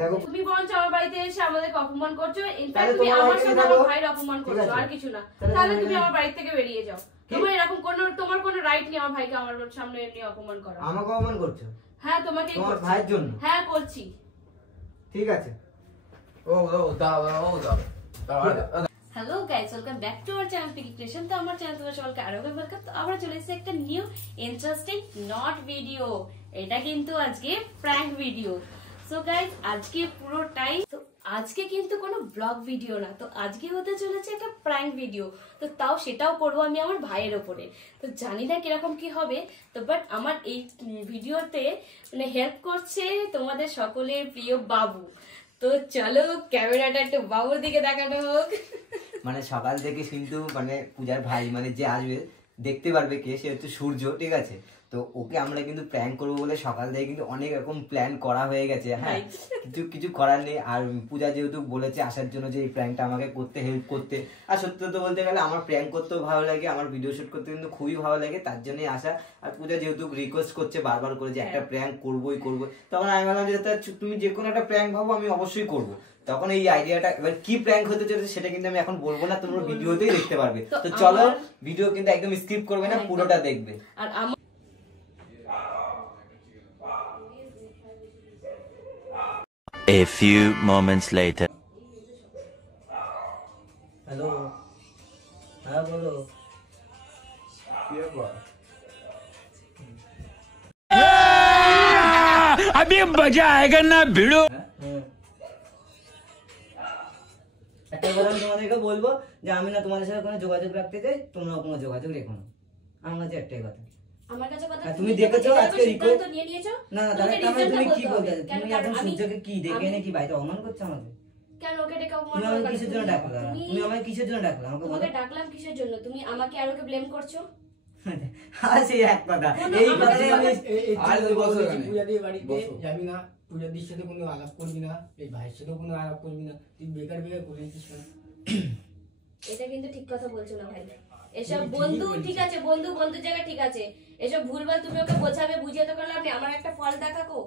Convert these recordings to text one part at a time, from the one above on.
দেখো তুমি বরঞ্চ আমার বাড়িতে এসে আমাদেরকে অপমান করছো, ইনফ্যাক্ট তুমি আমার সাথে আমার ভাইয়ের অপমান করছো, আর কিছু না। তাহলে তুমি আমার বাড়ি থেকে বেরিয়ে যাও। তোমার এরকম তোমার কোনো রাইট নেই আমার ভাইকে আমার সামনে এমনি অপমান করা। আমাকে অপমান করছো? হ্যাঁ তোমাকে তোমার ভাইয়ের জন্য? হ্যাঁ করছি। ঠিক আছে। Hello guys, welcome back to our channel Piki creation. তো আমার চ্যানেল তোমাদের সবাইকে আরো একবার ওয়েলকাম। তো আমরা চলে এসেছি একটা নিউ ইন্টারেস্টিং নট ভিডিও। এটা কিন্তু আজকে প্র্যাঙ্ক ভিডিও। সো গাইস আজকে পুরোটাই, তো আজকে কিন্তু কোনো ব্লগ ভিডিও না, তো আজকে হতে চলেছে একটা প্র্যাঙ্ক ভিডিও। তো তাও সেটাও করবো আমি আমার ভাইয়ের ওপরে। তো জানি না কিরকম কি হবে, তো বাট আমার এই ভিডিওতে মানে হেল্প করছে তোমাদের সকলের প্রিয় বাবু। তো চলো ক্যামেরাটা একটু বাবুর দিকে দেখানো হোক। মানে সকাল থেকে কিন্তু মানে পূজার ভাই মানে যে আসবে দেখতে পারবে কে, সে হচ্ছে সূর্য, ঠিক আছে। তো ওকে আমরা কিন্তু প্ল্যান করবো বলে সকাল থেকে কিন্তু অনেক রকম প্ল্যান করা হয়ে গেছে। হ্যাঁ, কিছু করার নেই। আর পূজা যেহেতু বলেছে আসার জন্য যে এই প্র্যাঙ্কটা আমাকে করতে হেল্প করতে, আর সত্যি তো বলতে গেলে আমার প্র্যাঙ্ক করতেও ভালো লাগে, আমার ভিডিও শুট করতে কিন্তু খুবই ভালো লাগে, তার জন্যই আসা। আর পূজা যেহেতু রিকোয়েস্ট করছে বারবার করে যে একটা প্র্যাঙ্ক করবোই করবো, তখন আমি ভাবলাম যে তুমি যে কোনো একটা প্র্যাঙ্ক ভাবো, আমি অবশ্যই করবো। তখন এই আইডিয়াটা, এবার কি প্র্যাঙ্ক হতে চলেছে সেটা কিন্তু আমি এখন বলবো না, তোমরা ভিডিওতেই দেখতে পারবে। তো চলো ভিডিও কিন্তু একদম স্কিপ করবে না, পুরোটা দেখবে। আর A few moments later. Hello, हाँ बोलो। अभी मजा आएगा ना भिड़ो। একটা কথা আমি তোমাদেরকে বলবো যে আমি না তোমাদের সাথে কোনো যোগাযোগ রাখতে চাই, তোমরাও কোনো যোগাযোগ রেখো না। আমার কাছে একটাই কথা। আমার কাছে কথা তুমি দেখেছো আজকে রিকোয়েস্ট তো নিয়ে নিয়েছো না না, তাহলে তুমি কি বলতে? তুমি এখন সূর্যকে কি ডেকে এনে কি বাইরে অপমান করছো আমাকে? কেন ওকে ডেকে অপমান তুমি আমাকে কিসের জন্য ডাকলা? তুমি আমাকে কিসের জন্য ডাকলা আমাকে বলো? তোমাকে ডাকলাম কিসের জন্য? তুমি আমাকে আর ওকে ব্লেম করছো। আসি এক কথা, এই কথাই আমি আর বসো পূজা দিয়ে বাড়িতে যাবি না, পূজা দির সাথে কোনো আলাপ করবি না, এই ভাইয়ের সাথে কোনো আলাপ করবি না, তুই বেকার করে দিচ্ছিস না। এটা কিন্তু ঠিক কথা বলছো না ভাই। এসব বন্ধু ঠিক আছে, বন্ধু বন্ধুর জায়গায় ঠিক আছে, এসব ভুলভাল তুমি ওকে বোঝাবে, বুঝিয়ে তো করলে আপনি আমার একটা ফল দেখাকো।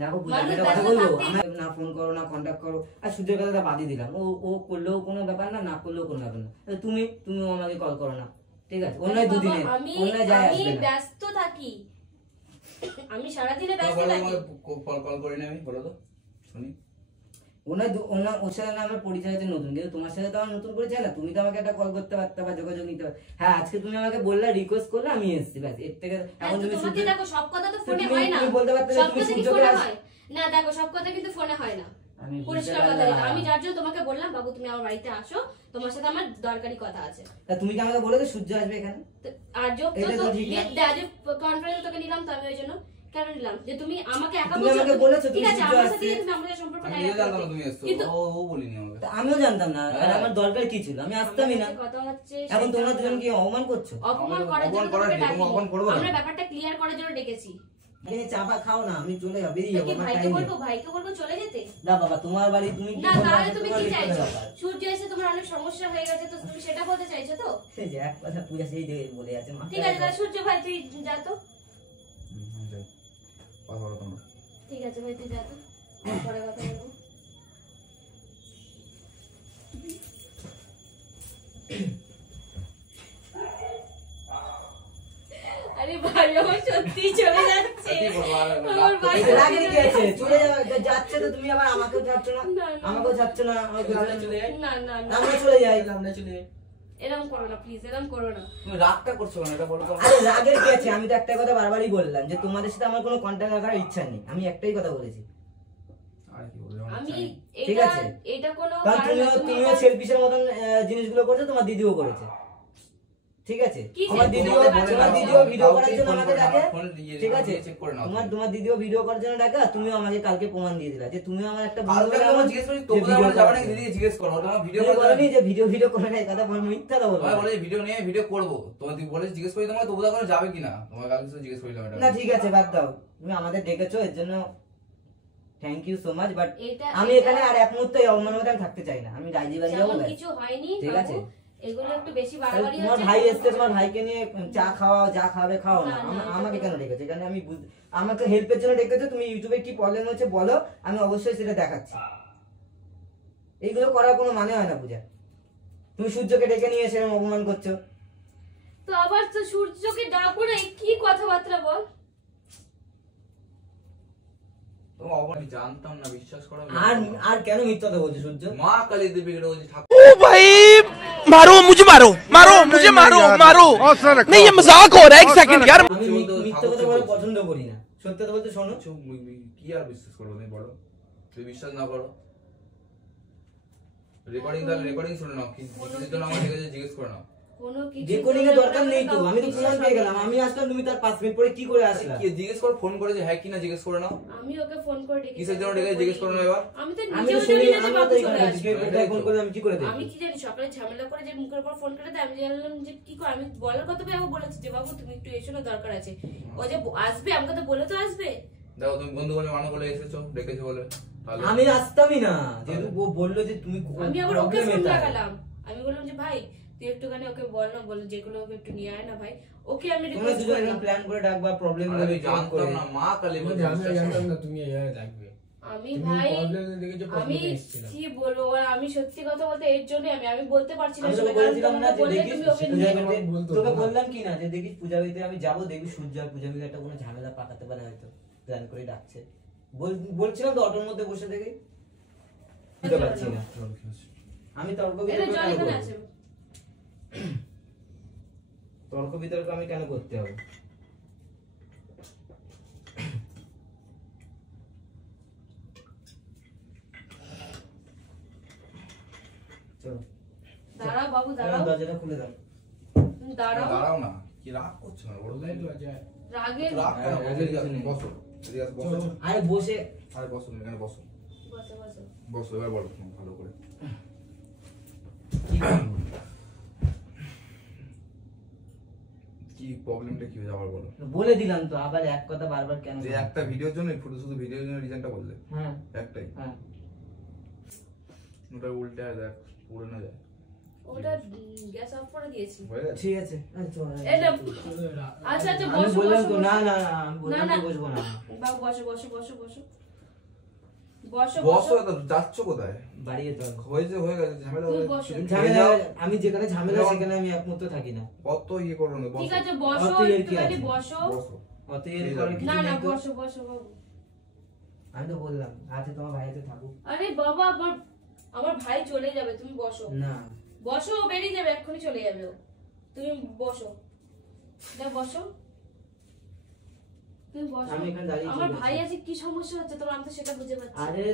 দেখো পূজা একটা কথা বলবো, আমি না ফোন করো না কন্টাক্ট করো, আর সূর্যের কথাটা বাদই দিলাম, ও করলেও কোনো ব্যাপার না, না করলেও কোনো ব্যাপার না। তুমিও আমাকে কল করো না, ঠিক আছে? অন্য দুদিনে অন্য যায় আসবে না। আমি ব্যস্ত থাকি, আমি সারা দিনে ব্যস্ত থাকি। কল করে না আমি বলো তো শুনি। ওর সাথে না আমার পরিচয় হচ্ছে নতুন, কিন্তু তোমার সাথে তো আমার নতুন পরিচয় না। তুমি তো আমাকে একটা কল করতে পারতে বা যোগাযোগ নিতে পারতে। হ্যাঁ, আজকে তুমি আমাকে বললে, রিকোয়েস্ট করলে, আমি এসেছি, ব্যাস। এর থেকে এখন তুমি তোমাকে দেখো সব কথা তো ফোনে হয় না, তুমি বলতে পারতে যে তুমি সূর্যকে হয় না। দেখো সব কথা কিন্তু ফোনে হয় না, পরিষ্কার কথা এটা। আমি যার জন্য তোমাকে বললাম বাবু তুমি আমার বাড়িতে আসো, তোমার সাথে আমার দরকারি কথা আছে। তা তুমি কি আমাকে বলে যে সূর্য আসবে এখানে? আর যোগ তো কনফারেন্স তোকে নিলাম, তো আমি ওই জন্য কেন নিলাম যে তুমি আমাকে একা বলছো। ঠিক আছে, আমার সাথে তুমি আমাদের সম্পর্ক নাই, কিন্তু ও বলিনি আমাকে। আমিও জানতাম না, আর আমার দরকার কি ছিল? আমি আসতামই না। কথা হচ্ছে এখন তোমরা দুজন কি অপমান করছো? অপমান করার জন্য তোকে ডাকিনি, আমরা ব্যাপারটা ক্লিয়ার করার জন্য ডেকেছি। এই চাপা খাও না, আমি চলে যাব, বেরিয়ে যাব। ভাইকে বলবো চলে যেতে। না বাবা, তোমার বাড়ি, তুমি কি না, তাহলে তুমি কি চাইছো? সূর্য এসে তোমার অনেক সমস্যা হয়ে গেছে, তো তুমি সেটা বলতে চাইছো তো? সেই যে এক কথা পূজা সেই দিয়ে বলে আছে মা। ঠিক আছে, তাহলে সূর্য ভাই তুই যা তো। কথা বলো তোমরা। ঠিক আছে ভাই তুই যা তো, পরে কথা বলবো। আরে ভাই আমার সত্যি চলে যাচ্ছে, আমার ভাই লাগে কি আছে? চলে যাচ্ছে তো তুমি আবার আমাকেও ছাড়ছ না, আমাকেও ছাড়ছ না, আমাকে চলে যাই। না না না, আমরা চলে যাই, আমরা চলে যাই। এরকম করো না প্লিজ, এরকম করো না। তুমি রাগটা করছো কেন এটা বলো তো? আরে রাগের কি আছে? আমি তো একটাই কথা বারবারই বললাম যে তোমাদের সাথে আমার কোনো কন্টাক্ট রাখার ইচ্ছা নেই, আমি একটাই কথা বলেছি। আর কি বলবো? আমি ঠিক আছে, এটা কোনো কারণ তুমিও সেলফিশের মতন জিনিসগুলো করেছো, তোমার দিদিও করেছে, ঠিক আছে? আমার দিদিও ভিডিও করার জন্য আমাকে ডাকে, ঠিক আছে? তোমার দিদিও ভিডিও করার জন্য ডাকে, আর তুমিও আমাকে কালকে প্রমাণ দিয়ে দিলা যে তুমিও আমার একটা জিজ্ঞেস করি তোমরা আমার যাবে না, দিদি জিজ্ঞেস করো তোমার ভিডিও করনি যে ভিডিও করে না, কথা বল, মিথ্যা কথা বল। বলে ভিডিও নিয়ে ভিডিও করব, তোমার দিদি বলে জিজ্ঞেস করি তোমার তোমরা করে যাবে কিনা, তোমার কালকে জিজ্ঞেস করিলাম এটা। না ঠিক আছে, বাদ দাও, তুমি আমাদের ডেকেছো এর জন্য thank you so much, but আমি এখানে আর এক মুহূর্ত এই অপমানের মধ্যে থাকতে চাই না। আমি রাজি বাড়ি যাবো, কিছু হয়নি, ঠিক আছে? এগুলো একটু বেশি বাড়াবাড়ি হচ্ছে। তোমার ভাই এসছে, তোমার ভাইকে নিয়ে চা খাওয়াও, যা খাবে খাও না, আমাকে কেন ডেকেছো? এখানে আমি আমাকে হেল্পের জন্য ডেকেছো, তুমি ইউটিউবে কি প্রবলেম হচ্ছে বলো, আমি অবশ্যই সেটা দেখাচ্ছি। এইগুলো করার কোনো মানে হয় না পূজা। তুমি সূর্যকে ডেকে নিয়ে এসে অপমান করছো। তো আবার তো সূর্যকে ডাকো না, কি কথাবার্তা বল। আমি জানতাম না, বিশ্বাস করো। আর কেন মিথ্যা কথা বলছো সূর্য? মা কালী দেবী রোজ ঠাকুর। ओ भाई मारो मुझे, मारो मारो मुझे, मारो मारो नहीं, ये मजाक हो रहा है, एक सेकंड यार। আমি মিথ্যা কথা বলা পছন্দ করি না, সত্যি কথা বলতে। শোনো, কি আর বিশ্বাস করবো তুমি বলো? তুমি বিশ্বাস না করো, রেকর্ডিং শুনে নাও। কিছুর জন্য আমার কাছে জিজ্ঞেস করে নাও। কোনো কিছু রেকর্ডিং এর দরকার নেই তো, আমি তো প্রমাণ পেয়ে গেলাম। আমি আসলাম, তুমি তার 5 মিনিট পরে কি করে আসলে? কি জিজ্ঞেস করো, ফোন করে যে হ্যাঁ কিনা জিজ্ঞেস করে নাও। আমি ওকে ফোন করে ডেকে কিসের জন্য ডেকে জিজ্ঞেস করো না এবার? আমি তো আমি নিজেও তো শুনি, জানি না যে আমি বাবু তো চলে আসবে। এখানে ফোন করে আমি কি করে দেব? আমি কি জানি সকালে ঝামেলা করে যে মুখের উপর ফোন করে দেয়, আমি জানলাম যে কি করে। আমি বলার কথা আমি বলেছি যে বাবু তুমি একটু এসো না, দরকার আছে। ও যে আসবে, আমাকে তো বলে তো আসবে। দেখো তুমি বন্ধু বলে মানো বলে এসেছো, ডেকেছো বলে। আমি আসতামই না, যেহেতু ও বললো যে তুমি আমি আবার ওকে ফোন লাগালাম, আমি বললাম যে ভাই তুই একটুখানি ওকে বল না, বলে যেগুলো ওকে একটু নিয়ে আয় না ভাই। ওকে আমি তোমরা রিকোয়েস্ট দুজন করলাম। প্ল্যান করে ডাকবা, প্রবলেম আমি হবে জানতাম করে না, মা কালী আমি জানতাম না তুমি এইভাবে থাকবে। আমি তুমি ভাই প্রবলেম দেখেছো, আমি প্রবলেম এসেছিলাম। কি বলবো, আর আমি সত্যি কথা বলতে এর জন্য আমি বলতে পারছি না। আমি তোকে সবাই বলেছিলাম না যে বললে দেখিস তুমি ওকে পূজা নিয়ে বাড়িতে, বলতো তোকে না। বললাম কি না যে দেখিস পূজা বাড়িতে আমি যাবো, দেখবি সূর্য আর পূজা মিলে একটা কোনো ঝামেলা পাকাতে পারে, হয়তো প্ল্যান করে ডাকছে। বলছিলাম তো অটোর মধ্যে বসে দেখি, বুঝতে পারছি না। আমি তর্ক এটা বিতর্ক জল কেন এখানে করবো? আছে। তর্ক বিতর্ক আমি কেন করতে হবে? চলো দাঁড়াও বাবু, দাঁড়াও, দরজাটা খুলে দাও। তুমি দাঁড়াও। দাঁড়াও না, কি রাগ করছো না বলো? তাই তো আছে। রাগে রাগ করো না, হ্যাঁ, এদিকে আসো, বসো, এদিকে আসো, বসো। আরে বসে আরে বসো, তুমি এখানে বসো, বসো বসো। বসো এবার বলো তুমি ভালো করে। কি করবো? কি প্রবলেমটা কি হয়েছে আবার বলো? বলে দিলাম তো, আবার এক কথা বারবার কেন? যে একটা ভিডিওর জন্য শুধু ভিডিওর জন্য রিজনটা বললে হ্যাঁ একটাই, হ্যাঁ, ওটা উল্টে যায়, পুরো না যায়, ওটা গ্যাস অফ করে দিয়েছি। হয়ে গেছে। ঠিক আছে। আরে চল, আরে। এটা চলো, আচ্ছা আচ্ছা, আমি বসো বললাম বসো তো, না বসো। না না, আমি বললাম না, তো না। বসবো না। বাবু বসো বসো বসো বসো বসো বসো, বসো। তো যাচ্ছ কোথায়? বাড়ি যেতে হবে। হয়ে গেছে, ঝামেলা তুমি হয়ে বসো। গেছে। ঝামেলা, যাও, আমি যেখানে ঝামেলা যাও। সেখানে আমি একমত থাকি না। কত ইয়ে করো না, বসো ঠিক আছে বসো, অত ইয়ের কি একটুখানি আছে? বসো। বসো। অত এর ঠিক করে আছে। কিছু না না নেই তো। বসো বসো বাবু। আমি তো বললাম আছে, তোমার ভাই আছে, থাকুক। আরে বাবা, আমার ভাই চলে যাবে, তুমি বসো। না বসো, ও বেরিয়ে যাবে, এক্ষুনি চলে যাবে ও। তুমি বসো, বসো, তুমি বসো। আমি এখানে দাঁড়িয়ে আমার কি ভাই বলছি? আছে, কি সমস্যা হচ্ছে তোমার, আমি তো সেটা বুঝে পাচ্ছি। আরে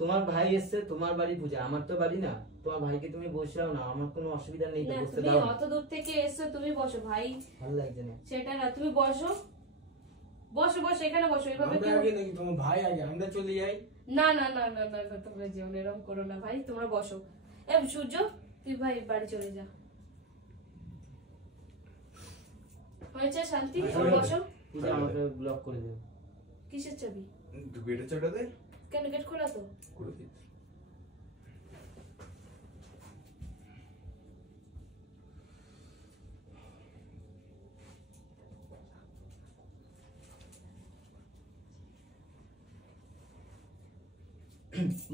তোমার ভাই এসছে, তোমার বাড়ি পূজা, আমার তো বাড়ি না। তোমার ভাইকে তুমি বসাও না, আমার কোনো অসুবিধা নেই তো, না, বসতে তুমি দাও না। অত দূর থেকে এসছো, তুমি বসো ভাই। ভালো লাগছে না। সেটা না, তুমি বসো বসো বসো, এখানে বসো। এভাবে আমরা কেউ- আগে নাকি তোমার ভাই আগে আমরা চলে যাই? না না না না না না, তোমরা যেও না, এরকম করো না ভাই, তোমরা বসো। সূর্য, তুই ভাই বাড়ি চলে যা। হয়েছে, শান্তি, বসো। পূজা আমাকে ব্লক করে দেবে। কিসের চাবি? গেটের চাবিটা দে, কেন, গেট খোলা তো? করে দিচ্ছি।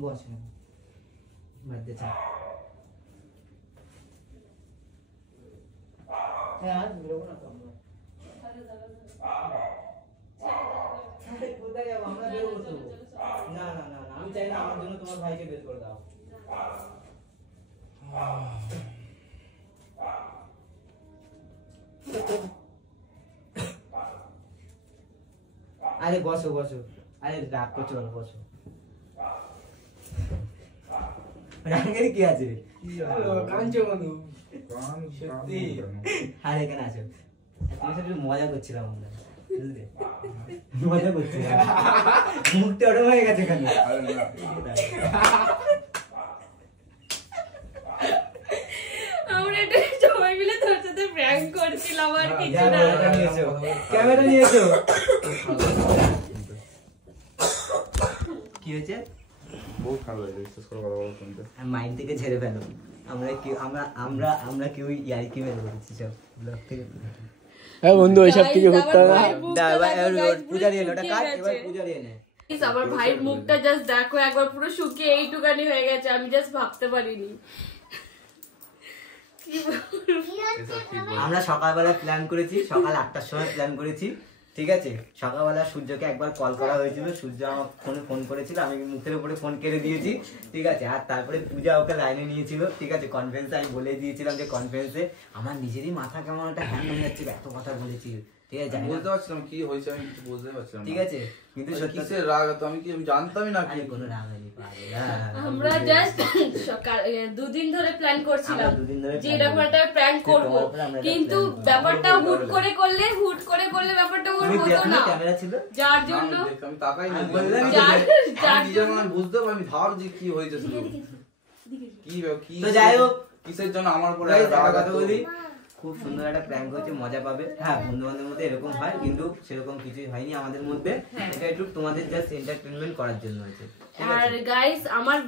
বস বাড়িতে চা। হ্যাঁ, আর বেরোবো না তো আমরা। আরে কোথায় যাবো? আমরা বেরোবো তো। না না না না, আমি চাই না আমার জন্য তোমার ভাইকে বের করে দাও। আরে বসো বসো, আরে রাগ করছো না, বসো। রাগের কি আছে? কাঞ্চো মানু কান সত্যি। আর এখানে আছো, তুমি সাথে মজা করছিলাম আমরা, বুঝলে? মজা করছিলাম, মুখটা ওরম হয়ে গেছে কেন? আরে না, আমরা এটা সবাই মিলে তোর সাথে প্র্যাঙ্ক করছিলাম, আর কিছু যা, না। ক্যামেরা নিয়ে এসো, ক্যামেরা নিয়ে এসো। কি হয়েছে? বহুত খারাপ লাগে, বিশ্বাস করো কথা বলো শুনতে। মাইন্ড থেকে ঝেড়ে ফেলো। আমরা কেউ ইয়ার্কি মেরে বলছি সব ব্লগ থেকে। হ্যাঁ বন্ধু ওইসব থেকে করতে হবে। পূজা দিয়ে ওটা কাট, এবার পূজা দিয়ে নে। আমার ভাইয়ের মুখটা জাস্ট দেখো একবার পুরো শুকিয়ে এইটুকানি হয়ে গেছে, আমি জাস্ট ভাবতে পারিনি। আমরা সকালবেলা প্ল্যান করেছি, সকাল 8টার সময় প্ল্যান করেছি, ঠিক আছে। সকালবেলা সূর্যকে একবার কল করা হয়েছিল, সূর্য আমার ফোনে ফোন করেছিল, আমি মুখের উপরে ফোন কেড়ে দিয়েছি, ঠিক আছে। আর তারপরে পূজা ওকে লাইনে নিয়েছিল, ঠিক আছে। কনফারেন্সে আমি বলে দিয়েছিলাম যে কনফারেন্সে আমার নিজেরই মাথা কেমন একটা হ্যান্ড হয়ে যাচ্ছিল, এত কথা বলেছি, ঠিক আছে। বলতে পারছিলাম কি হয়েছে, আমি কিছু বুঝতে পারছিলাম, ঠিক আছে। কিন্তু কিসের রাগ তো আমি জানতামই না কি। কোনো রাগ হয়নি, আমরা জাস্ট সকাল 2 দিন ধরে প্ল্যান করছিলাম যে এরকম একটা প্র্যাঙ্ক করব, কিন্তু ব্যাপারটা হুট করে করলে ব্যাপারটা ওর হতো না, ক্যামেরা ছিল যার জন্য আমি তাকাই না, আমি বুঝতে পারি, আমি ভাবছি কি হয়েছে, কি তো যাই হোক, কিসের জন্য আমার উপরে কথা বলি। খুব সুন্দর একটা প্র্যাঙ্ক হচ্ছে, মজা পাবে। হ্যাঁ, বন্ধু বান্ধবের মধ্যে এরকম হয়, কিন্তু সেরকম কিছুই হয়নি আমাদের মধ্যে। এটা একটু তোমাদের জাস্ট এন্টারটেইনমেন্ট করার জন্য হয়েছে। আর গাইস, আমার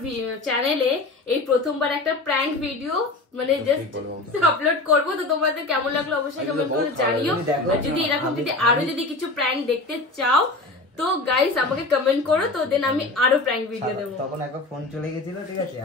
চ্যানেলে এই প্রথমবার একটা প্র্যাঙ্ক ভিডিও মানে জাস্ট আপলোড করব, তো তোমাদের কেমন লাগলো অবশ্যই কমেন্ট করে জানিও। আর যদি এরকম আরো কিছু প্র্যাঙ্ক দেখতে চাও তো গাইস আমাকে কমেন্ট করো, তো দেন আমি আরো প্র্যাঙ্ক ভিডিও দেবো। তখন একবার ফোন চলে গেছিল, ঠিক আছে।